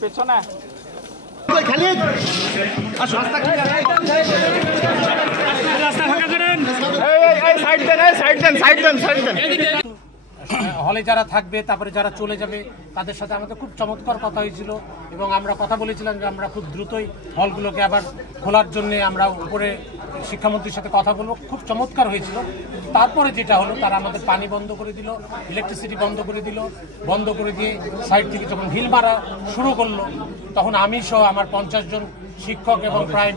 পেছনে হলে যারা থাকবে তারপরে যারা চলে যাবে তাদের সাথে আমাদের খুব চমৎকার কথা হয়েছিল এবং আমরা কথা বলেছিলাম যে আমরা খুব দ্রুতই হলগুলোকে আবার খোলার জন্য আমরা উপরে শিক্ষামন্ত্রীর সাথে কথা বলবো। খুব চমৎকার হয়েছিল। তারপরে যেটা হলো তারা আমাদের পানি বন্ধ করে দিল, ইলেকট্রিসিটি বন্ধ করে দিল, বন্ধ করে দিয়ে সাইড থেকে যখন ঢিল মারা শুরু করলো তখন আমি সহ আমার 50 জন শিক্ষক এবং প্রায়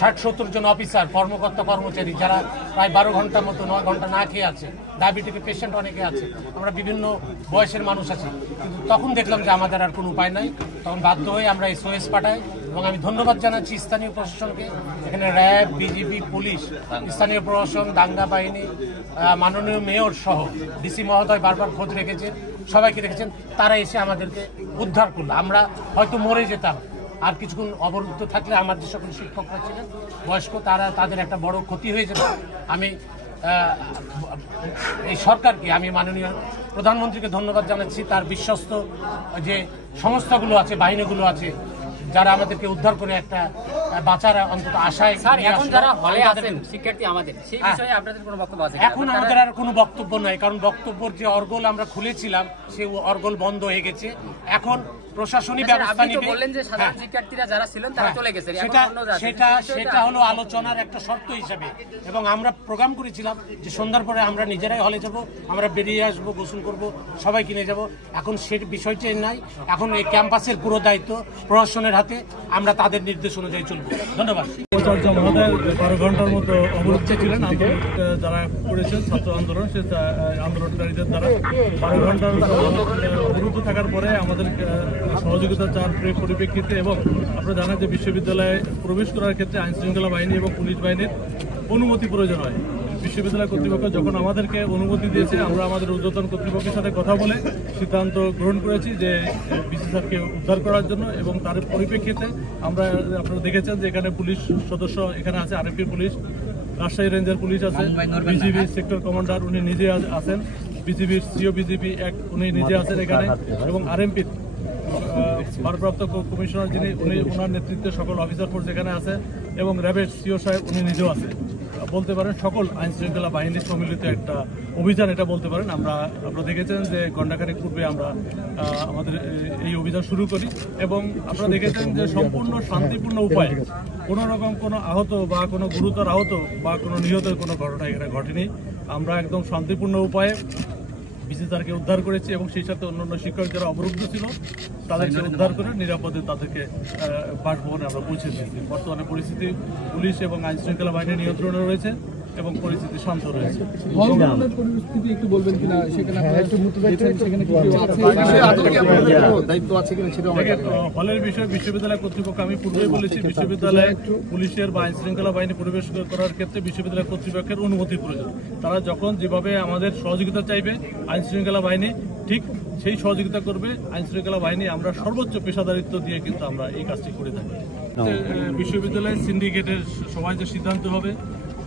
60-70 জন অফিসার কর্মকর্তা কর্মচারী যারা প্রায় 12 ঘন্টার মতো 9 ঘন্টা না খেয়ে আছে, ডায়াবেটিকের পেশেন্ট অনেকে আছে, আমরা বিভিন্ন বয়সের মানুষ আছি, কিন্তু তখন দেখলাম যে আমাদের আর কোনো উপায় নাই। তখন বাধ্য হয়ে আমরা SOS পাঠাই এবং আমি ধন্যবাদ জানাচ্ছি স্থানীয় প্রশাসনকে। এখানে র্যাব, বিজিবি, পুলিশ, স্থানীয় প্রশাসন, দাঙ্গা বাহিনী, মাননীয় মেয়র সহ ডিসি মহোদয় বারবার খোঁজ রেখেছেন, সবাইকে রেখেছেন, তারা এসে আমাদেরকে উদ্ধার করলো। আমরা হয়তো মরে যেতাম আর কিছুক্ষণ অবরুদ্ধ থাকলে আমার যে সকল শিক্ষকরা ছিলেন বয়স্ক তাদের একটা বড় ক্ষতি হয়ে যেত। আমি এই সরকারকে, আমি মাননীয় প্রধানমন্ত্রীকে ধন্যবাদ জানাচ্ছি, তার বিশ্বস্ত যে সংস্থাগুলো আছে, বাহিনীগুলো আছে, যারা আমাদেরকে উদ্ধার করে একটা বাঁচার অন্তত আশায়। এখন যারা হলে আছেন শিক্ষার্থী আমাদের, সেই বিষয়ে আপনাদের কোনো বক্তব্য আছে? এখন আমাদের আর কোনো বক্তব্য নাই, কারণ বক্তব্যের যে অর্গল আমরা খুলেছিলাম সেই অর্গল বন্ধ হয়ে গেছে। এখন প্রশাসনিক ব্যবস্থা নিবে। বললেন যে সাধারণ শিক্ষার্থীরা যারা ছিলেন তারা চলে গেছে, সেটা হলো আলোচনার একটা শর্ত হিসেবে, এবং আমরা প্রোগ্রাম করেছিলাম যে সন্ধ্যার পরে আমরা নিজেরাই হলে যাব, আমরা বেরিয়ে আসবো, গোসল করব, সবাই কিনে যাব। এখন সে বিষয়টাই নাই। এখন এই ক্যাম্পাসের পুরো দায়িত্ব প্রশাসনের হাতে, আমরা তাদের নির্দেশ অনুযায়ী চলবো। ধন্যবাদ। মহোদয় 12 ঘন্টার মতো অবরুদ্ধ ছিলেন। আন্দোলন যারা করেছেন, ছাত্র আন্দোলন, সে আন্দোলনকারীদের দ্বারা 12 ঘন্টার অবরুদ্ধ থাকার পরে আমাদের সহযোগিতা চার পরিপ্রেক্ষিতে, এবং আপনারা জানেন যে বিশ্ববিদ্যালয়ে প্রবেশ করার ক্ষেত্রে আইনশৃঙ্খলা বাহিনী এবং পুলিশ বাহিনীর অনুমতি প্রয়োজন হয়। বিশ্ববিদ্যালয় কর্তৃপক্ষ যখন আমাদেরকে অনুমতি দিয়েছে, আমরা আমাদের ঊর্ধ্বতন কর্তৃপক্ষের সাথে কথা বলে সিদ্ধান্ত গ্রহণ করেছি যে বিসি স্যারকে উদ্ধার করার জন্য, এবং তার পরিপ্রেক্ষিতে আপনারা দেখেছেন যে এখানে পুলিশ সদস্য এখানে আছে, আরএমপি পুলিশ, রাজশাহী রেঞ্জের পুলিশ আছে, বিজিবি সেক্টর কমান্ডার উনি নিজে আছেন, বিজিবির সিও বিজিবি উনি নিজে আছেন এখানে, এবং আরএমপি ভারপ্রাপ্ত কমিশনার যিনি ওনার নেতৃত্বে সকল অফিসার ফোর্স এখানে আছে, এবং র্যাবের সিও সাহেব উনি নিজেও আছে। বলতে পারেন সকল আইন শৃঙ্খলা বাহিনীর সম্মিলিত একটা অভিযান এটা বলতে পারেন। আপনারা দেখেছেন যে ঘণ্টাখানেক পূর্বে আমরা আমাদের এই অভিযান শুরু করি, এবং আপনারা দেখেছেন যে সম্পূর্ণ শান্তিপূর্ণ উপায়ে কোনো রকম কোনো আহত বা কোনো গুরুতর আহত বা কোনো নিহতের কোনো ঘটনা এখানে ঘটেনি। আমরা একদম শান্তিপূর্ণ উপায়ে বিসি স্যারকে উদ্ধার করেছি, এবং সেই সাথে অন্যান্য শিক্ষক যারা অবরুদ্ধ ছিল তাদেরকে উদ্ধার করে নিরাপদে তাদেরকে বাসভবনে আমরা পৌঁছে দিয়েছি। বর্তমানে পরিস্থিতি পুলিশ এবং আইন শৃঙ্খলা বাহিনীর নিয়ন্ত্রণে রয়েছে এবং পরিস্থিতি শান্ত রয়েছে। হলের বিষয়ে বিশ্ববিদ্যালয় কর্তৃপক্ষ, আমি পূর্বেই বলেছি, বিশ্ববিদ্যালয়ে পুলিশের বা আইন শৃঙ্খলা বাহিনী প্রবেশ করার ক্ষেত্রে বিশ্ববিদ্যালয় কর্তৃপক্ষের অনুমতির প্রয়োজন। তারা যখন যেভাবে আমাদের সহযোগিতা চাইবে আইন শৃঙ্খলা বাহিনী ঠিক সেই সহযোগিতা করবে। আইন শৃঙ্খলা বাহিনী আমরা সর্বোচ্চ পেশাদারিত্ব দিয়ে কিন্তু আমরা এই কাজটি করে থাকি। বিশ্ববিদ্যালয়ের সিন্ডিকেটের সবাই যে সিদ্ধান্ত হবে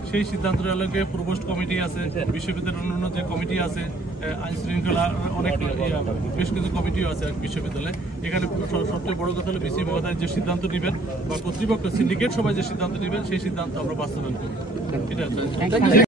সেই সিদ্ধান্তের আলোকে প্রভোস্ট কমিটি আছে, বিশ্ববিদ্যালয়ের অন্যান্য যে কমিটি আছে, আইন শৃঙ্খলা অনেক বেশ কিছু কমিটিও আছে বিশ্ববিদ্যালয়ে। এখানে সবচেয়ে বড় কথা হলো বিসি মহোদয় যে সিদ্ধান্ত নেবেন বা কর্তৃপক্ষ সিন্ডিকেট সবাই যে সিদ্ধান্ত নেবেন সেই সিদ্ধান্ত আমরা বাস্তবায়ন করব। এটা